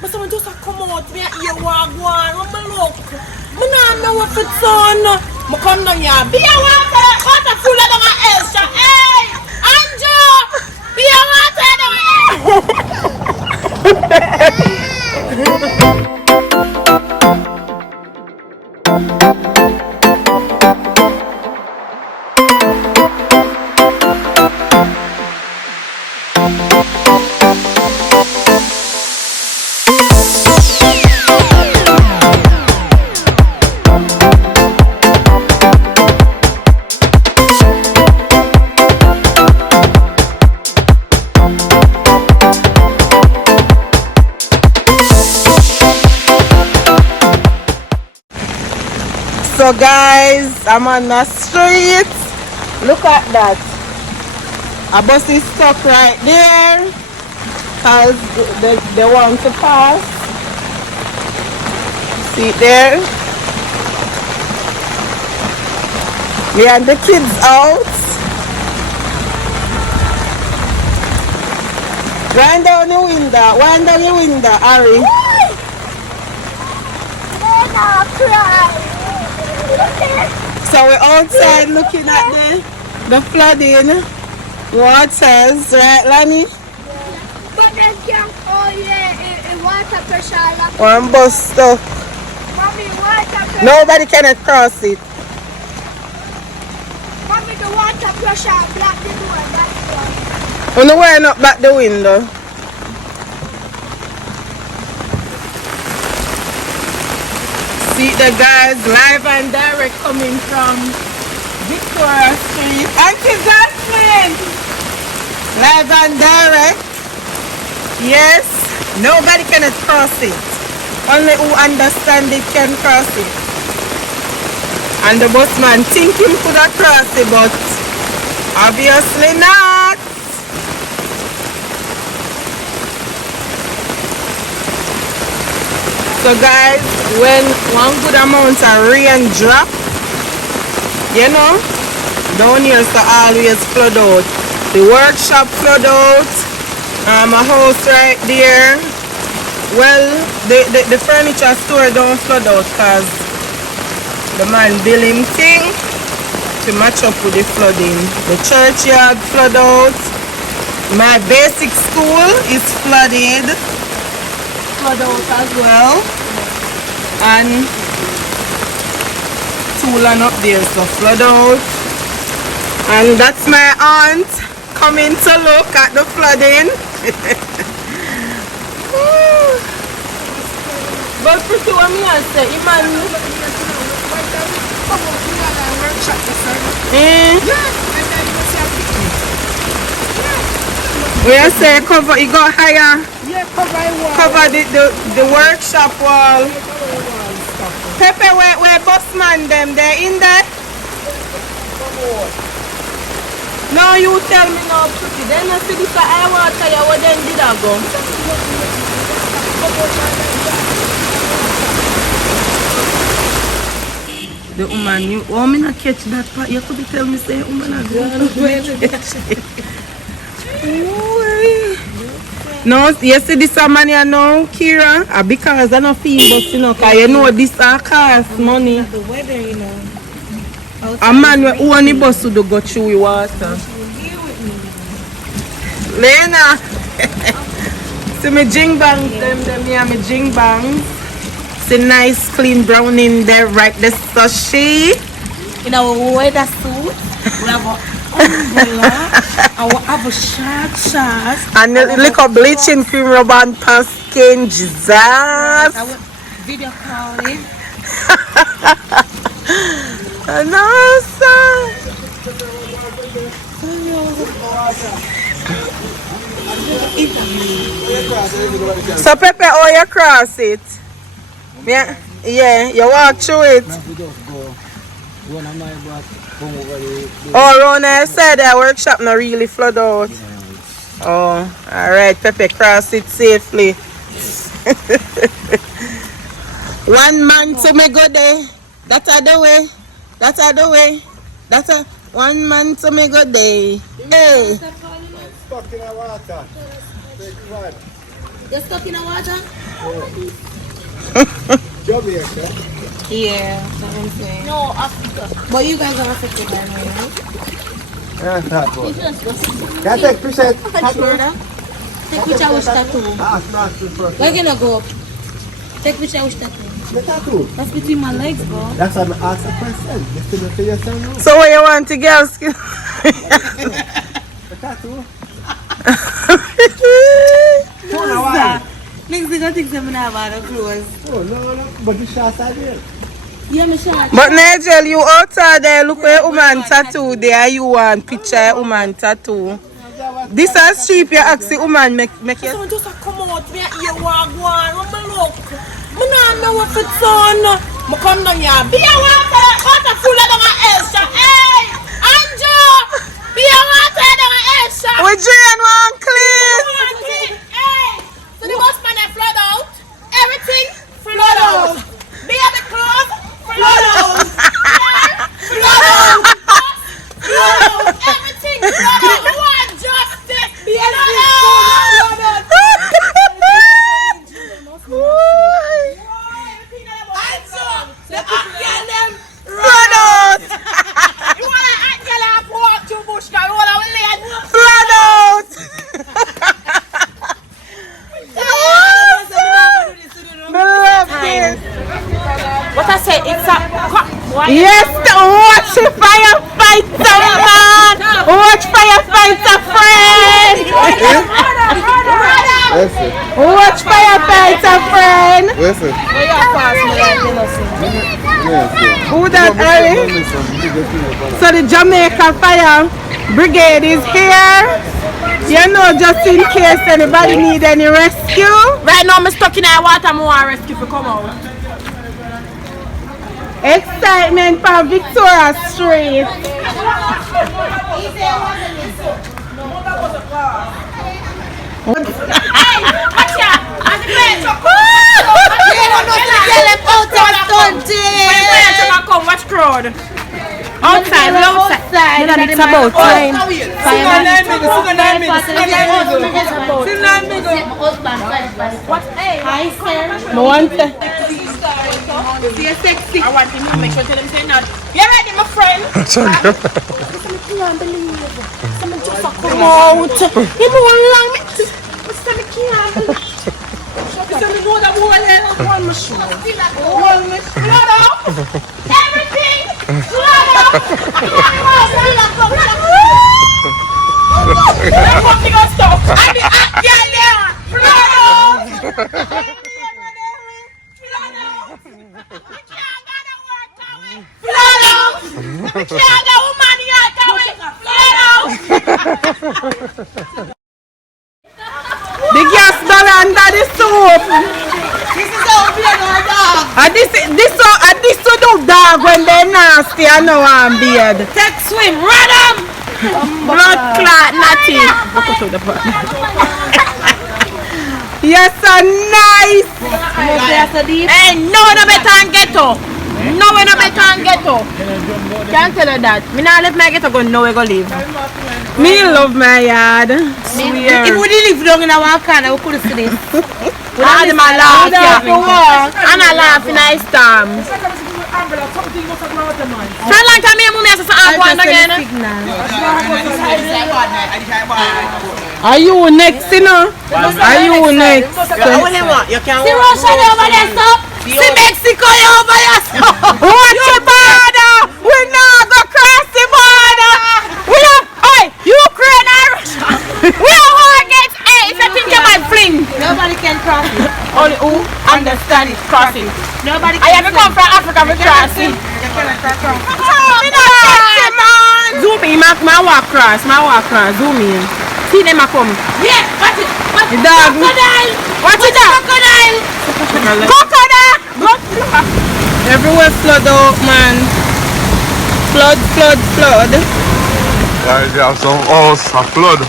But someone just come out, me and you walk one, I'm look. I don't know what it's on. I come down here. Be a water full of the Elsa. Hey, Andrew! Be a water So guys, I'm on the street. Look at that. A bus is stuck right there because they want to pass. See it there? We have the kids out. Wind down the window. Wind down the window, Harry. So we're outside looking at the flooding waters, right, Lani? But they can't, oh yeah, it water pressure. One bus stuck. Mommy, water pressure. Nobody can cross it. Mommy, the water pressure block the door, that's why. We're not wearing up back the window. See the guys live and direct coming from Victoria Street. Auntie Jasmine! Live and direct. Yes, nobody can cross it. Only who understand it can cross it. And the busman think him could have crossed it, but obviously not. So guys, when one good amount of rain drop, you know, down here so always flood out. The workshop flood out, a house right there. Well, the furniture store don't flood out because the man built him thing to match up with the flooding. The churchyard flood out. My basic school is flooded. Flood out as well, and Tulan up there, so flood out. And that's my aunt coming to look at the flooding. But pretty what me I say, Imani. We are say cover, it got higher. Yeah, Cover the workshop wall. Pepe, where busman them, they're in there? No, you tell me now, pretty. Then I see this I water you, where then did I go? The woman, you want me not catch that part? You could tell me, say, woman, I go. No, you see this a man you know, Kira, because I don't feel but you know, because you know this cost money. The weather, you know. A man who only bus to go through with water. Lena! See me jing bangs, them here, me jing bangs. See nice clean brown in there, right there, so she. In our weather suit, we have a umbrella, I will have a short. And a little bleaching cream rub on past skin, Jesus. I will video calling. No, sir. So Pepe, how you cross it? Yeah, you walk through it. Oh, Rona said that workshop not really flood out. Oh, alright, Pepe cross it safely. One man to me go there. That's the way. That's the way. That's a one man to me go there. Hey. Stuck in the water. You're stuck in the water? Jamaica. Yeah, that's what I'm saying. No, Africa. But you guys are affected by me, right? Yeah, that one. It's just us. Can I take picture? Take picture with tattoo. Ah, smart super. Where can I go? Take picture with tattoo. The tattoo. That's between my legs, bro. That's why I asked the question. You still not your son? So what you want to girls? The tattoo. Next thing I think I'm gonna have other clothes. Oh, no. But the shots are there. Yeah, my shot. But Nigel, you outside there, look where woman tattoo there, you want picture woman tattoo. This is cheap, you ask the woman make you. Someone just come out, me here walk one, what me look. Me not know what it's on. Me come down here, be a water full of my Elsa. Hey, Andrew, be a water down my Elsa. We drain one clean. Hey, so the bus man they flood out, everything flood out. Be a the clothes, flood out. Flood out. Flood out. Everything flood out. You want justice? Be a flood out. Flood out. You want to act like a walk to bush, guy? You want to lay Flood out. Me love this. what I say? It's a Yes, watch the firefighter, man. Watch firefighter, friend. Listen. Watch firefighter, friend. Listen. Who that, Harry? So the Jamaica Fire Brigade is here. You know, just in case anybody need any rescue. right now, I'm stuck in the water. I'm going to rescue to come out. Excitement from Victoria Street. Watch crowd. Outside, we outside. It's about time. What? Hi, sir. No one say. You're sexy. I want him to make sure to them say not. You ready, my friend? Someone just come out. You won't long me. Someone can't believe. Someone know that one machine. One machine. Blood up. Everything. Blood up. That's what we gonna stop. I mean, yeah, yeah. Blood up. The gas ball under the soap. This is how we are our dog. And this to do dog when they nasty and no one beard. Take swim, run them. Blood clot natty. Yes, so nice. Hey, no better than ghetto. No better than ghetto. Can't tell her that. Me not let my ghetto go. No we go live. Me love my yard. If we live down in our corner, we could see this. We All don't them a laugh, and I laugh in a storm. So long time me and mommy has to have one again. Are you next, you know? Are you next? You can't See Russia over there, stop. See Mexico over there, stop. Watch the border! We not go cross the border! We have, oi, Ukraine and Russia! We are war against AIDS, I think you might fling! Nobody can cross it. Only who understand is crossing. Nobody I can have to come from Africa for crossing. Zoom in, my walk cross, zoom in. See them a come. Yeah, watch it. Watch The dog. Crocodile. Watch it out. Crocodile. Crocodile! Everywhere flood out, man. Flood. Guys, you have some house, a flood.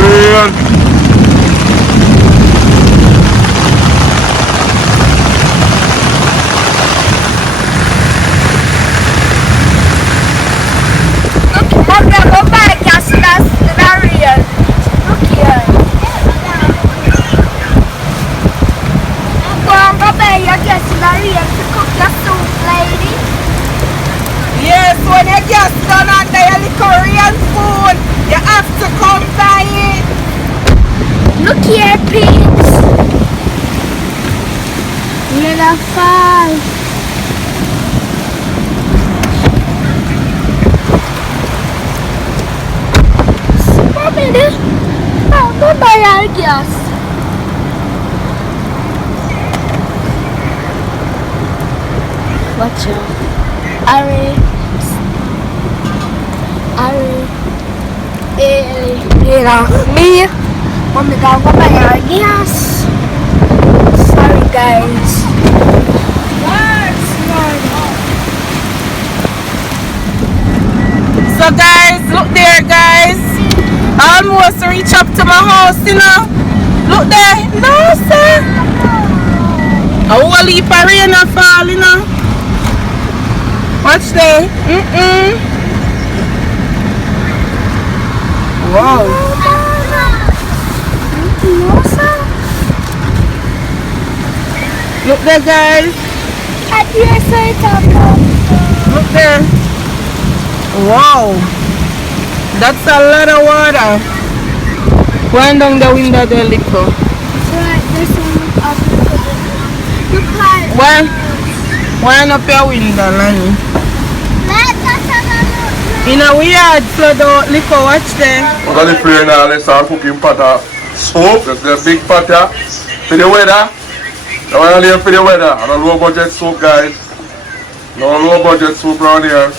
Rain. a fall. Mommy, this. Oh, go buy our gas. Watch out. Ari. Me. Mommy, go buy our gas. Sorry, guys. So guys, look there guys. Almost reach up to my house, you know. Look there. No sir. A whole heap of rain a fall, you know. Watch there. Wow. No, sir. Look there guys. At your side, Look there. Wow. That's a lot of water. Going down the window there, little. there's some up. Look hard. Wind up your window, Lani. In a weird flood out, little, watch there. What are the free now? Let's start cooking pot of soap. That's the big pot here. For the weather. The one here for the weather. And a low budget soap, guys. No low budget soap around here.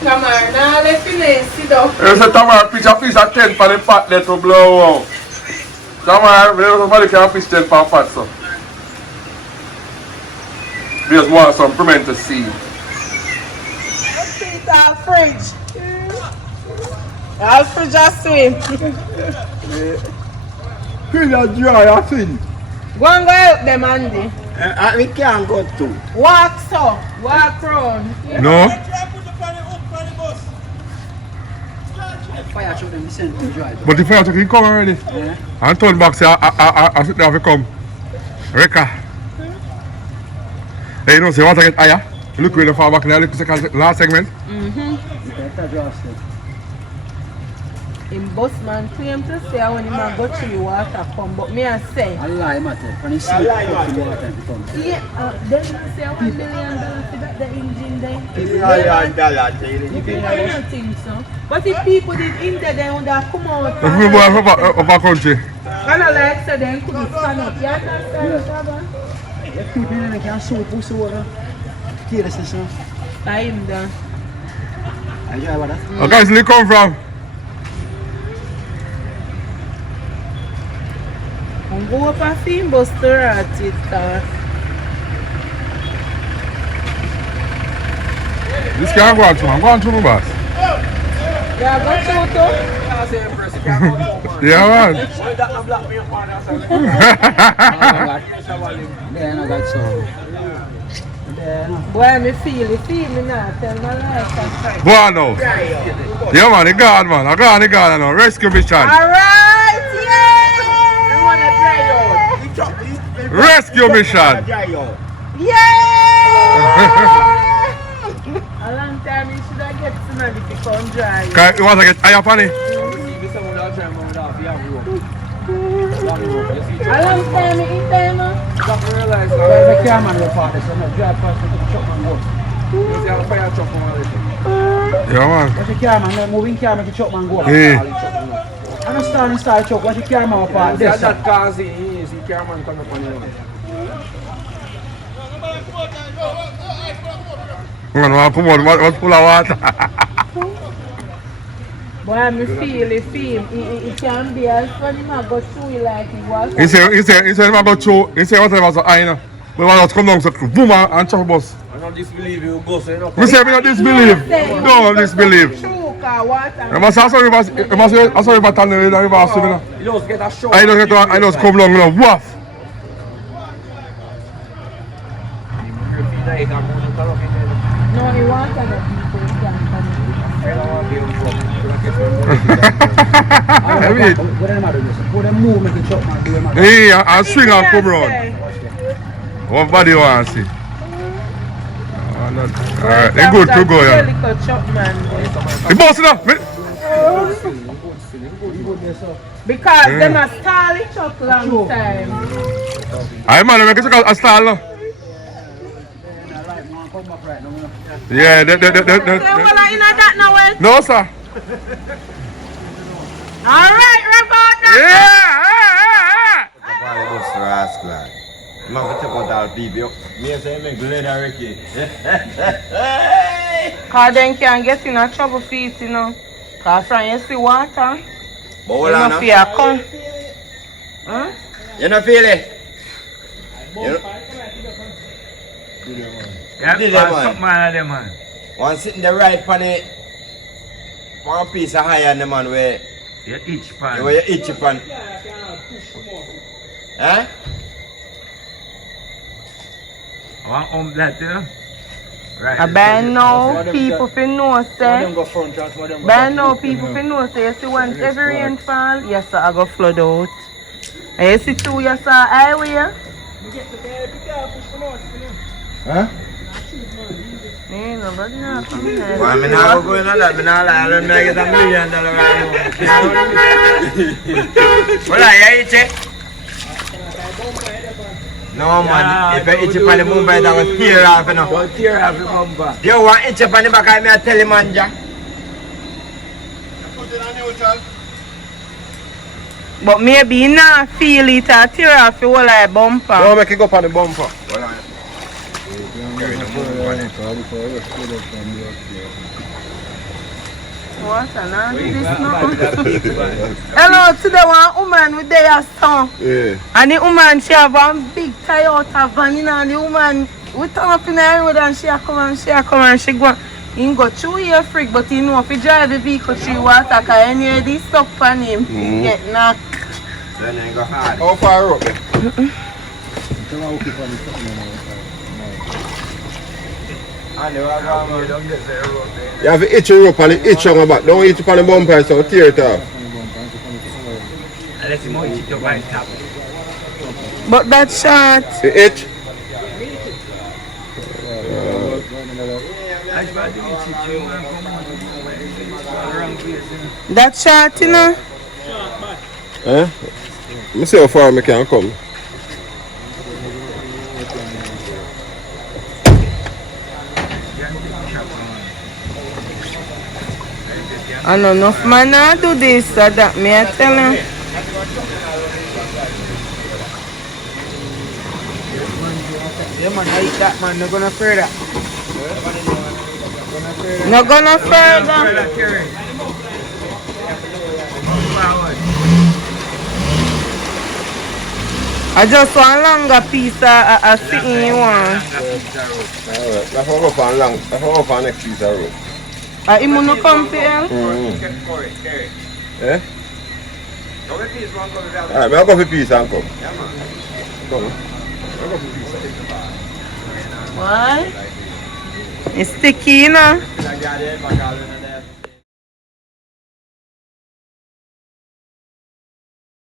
Come on, now let's sit down. There's a Tamar pitch a fish at 10 for the pot let to blow out. Tamar, somebody can fish 10 for a pot, so. We just want some pimento seed. Let's put our fridge. Our fridge are swim. Feel your dry, I think. Go and go help them, Andy. We can't go to. Walk so, walk round. No? Fire truck them sent to drive. But the fire truck he come already. Yeah. And turn back say I sit there to come. Reka. Hey, you know, say you want to get higher? Look where the far back there, look at the last segment. In Busman claim to say when he man go through the water come, but me I say. I lie, matter. Can you see the water come? Yeah, then you say $1 million for that the engine there. $1 million. I don't think so. But if people did in there, they would have come out. If we go over country. And I like so then could stand up. You understand? If people in there can soap, push the water. Kill the station. Time done. I drive with that. Okay, guys, where you come from? Go up a film bus to rat it. This can't go on through, I'm going through my boss. Yeah, go through too. Yeah, man. Then I got so. Boy, me feel it, me now. Tell my life. Go on now. Yeah, man, the guard, man. I got the guard now. Rescue mission. Alright, yeah! Rescue mission. Yeah! A long time you should have get somebody to come dry. You want to get higher on it? A long time in time, The camera will part so no drive past the truck and go. Yeah, man. Watch the camera, no moving camera to truck and go. Yeah. I don't stand inside truck, watch the camera apart. This that cars he camera come up on you. Man, come on, what's full of water? boy, me feel it, it can be as funny, man, go through it like it was. He said, I go through, he said, whatever was I know. But when I come down, so boom, and chop bus. I don't disbelieve you go so you know. We say, we don't disbelieve. Don't disbelieve. True, car water. I must also remember turn the river, so You just get a shot. I just come along, you know, woof. No, he wants other people to come. What am I doing? Put them move, make the truck man do them. Hey, I'll swing and come round. What body you want to see? Alright, they're good to go, yeah. The boss enough. Because them a stall it up long time. I man, make it a stall. come up right now. Yeah, Say, well, I in that now, well. No, sir. All right, Roberta. Yeah! This rascal. Man, we check out all people. Me say me glad Ricky. Cause then can get in a trouble feet, you know. Cause from you see water, But you hold on, know fear come. Huh? You know feel it? Man. One sitting the right pan it. One piece of higher on the man where You itch pan. you itch pan. Huh? I want that, you know? Right. By now, people fi know say. Go front, that's what them go By now, people fi know say. You see, once every rainfall, yes sir, I go flood out. And you see too, yes sir, highway. Huh? Nobody not come Why me not go in on that? Me not lie. I don't make it $1 million right now. What are you eating? No man, if you itch upon the Mumbai, that will tear off, you know. Don't tear off the bumper. You want itch upon the back, I may tell him, man, Jack. But maybe you not feel it or tear off your whole like bumper. No, make it go up on the bumper. What and I do this now? Hello, today one woman with their son. Yeah. And the woman, she have one big Toyota van, you know, and the woman, we turn up in the road and she come and she go. He go through here freak, but he know if he drive the vehicle through water, because anyway, this stuck on him, he get knocked. Then I go hard. How far up? You have to itch your rope and it itch on my back. Don't itch upon the bumper so tear it off. Unless you want to the white top. But that short, The itch? that short, you know. Let me see how far I can come. And enough man I do this, so that me I tell him. Yeah, man, I eat that, man. They're gonna further. No gonna further. I just want longer piece of sitting you want. Alright, that's how I go for long. That's how I go for next piece of rope. Him no come here? Yeah? Alright, I'll go for piece and come. Come. I'll go for piece. Why? It's sticky, you know.